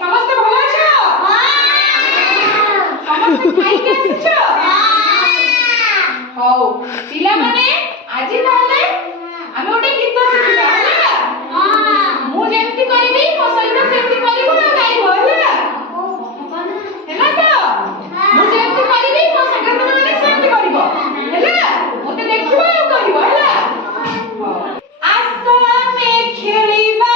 ସମସ୍ତେ ଭଲ ଅଛ? ସମସ୍ତେ ଖାଇକି ଆସିଛ? ହଉ ପିଲାମାନେ ଆଜି ତାହେଲେ ଆମେ ଗୋଟେ ଗୀତ ଶିଖିବା ହେଲା। ମୁଁ ଯେମିତି କରିବି ମୋ ସହିତ ସେମିତି କରିବ ନା ଗାଇବ ହେଲା। ହେଲା ତ? ମୁଁ ଯେମିତି କରିବି ମୋ ସାଙ୍ଗମାନେ ମାନେ ସେମିତି କରିବ ହେଲା। ମତେ ଦେଖିବ ଆଉ କରିବ ହେଲା। ଆସ ଆମେ ଖେଳିବା।